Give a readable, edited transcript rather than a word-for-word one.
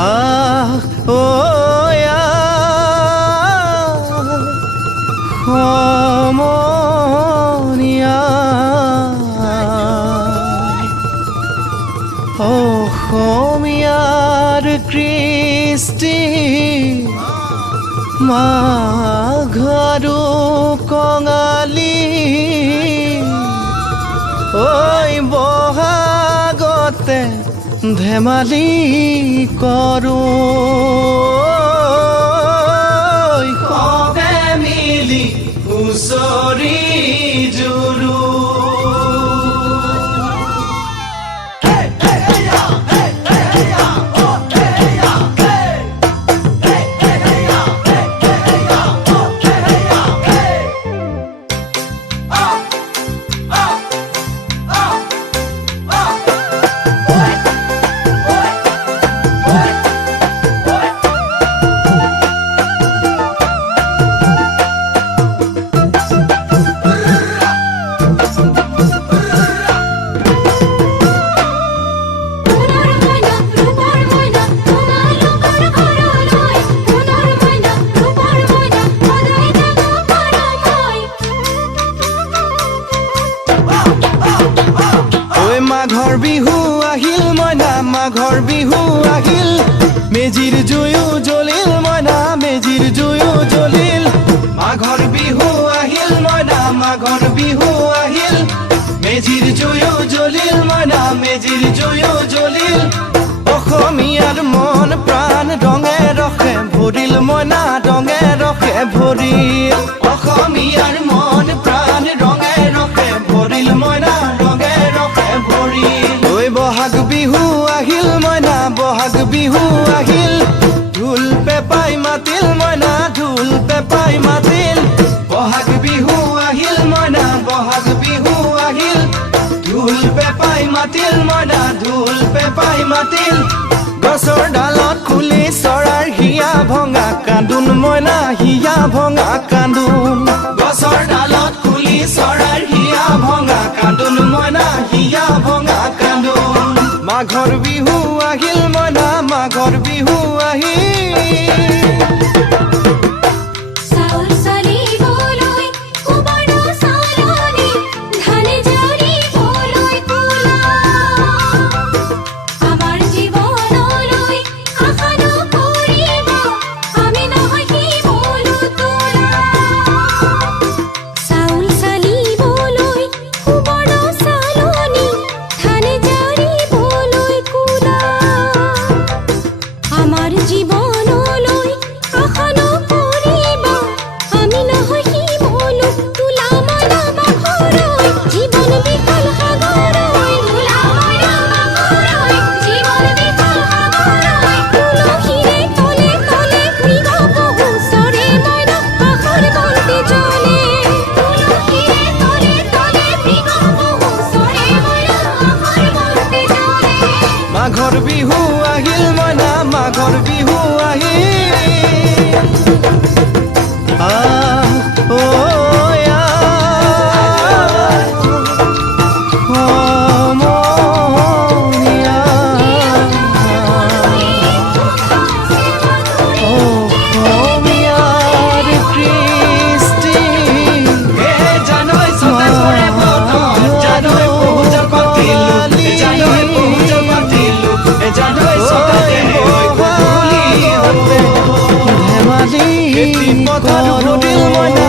আহ ও সমনীয়া অসমীয়াৰ কৃষ্টি মাঘৰো কঙালী ঐ বহাগতে ধেমালি কৰোঁ সবে মিলি হুঁচৰি জুৰো মাঘৰ বিহু আহিল মইনা মাঘৰ বিহু আহিল মেজিৰ জুয়ো জ্বলিল মইনা মেজিৰ জুয়ো জ্বলিল মাঘৰ বিহু আহিল মইনা মাঘৰ বিহু আহিল মেজিৰ জুয়ো জ্বলিল মইনা মেজিৰ জুয়ো জ্বলিল অসমীয়াৰ মন প্ৰাণ ৰঙে ৰসে ভৰিল মইনা ৰঙে ৰসে ভৰিল অসমীয়াৰ মন প্ৰাণ ৰঙে ৰসে ভৰিল মইনা ৰঙে ৰসে ভৰিল ঐ বহাগ বিহু আহিল মইনা বহাগ বিহু আহিল ঢোল পেপাই মাতিল মইনা ঢোল পেপাই মাতিল বহাগ বিহু আহিল মইনা বহাগ বিহু আহিল ঢোল পেপাই মাতিল মইনা ঢোল পেপাই মাতিল গছৰ ডালত খুলি চৰাৰ হিয়া ভঙা কান্দোন মইনা হিয়া ভঙা কান্দোন গছৰ ডালত খুলি চৰাৰ হিয়া ভঙা কান্দোন মইনা হিয়া ভঙা কান্দোন মাঘৰ বিহু আহিল মইনা মাঘৰ বিহু আহিল মাঘৰ বিহু আহিল মইনা মাঘৰ বিহু আহিল আহ ও সমনীয়া অসমীয়াৰ কৃষ্টি জানৈ চতে কৰে বতন জানৈ পহুজা পাতিলো জানৈ পহুজা পাতিলো জানৈ চতে ধেমালি পথাৰ নদীল মইনা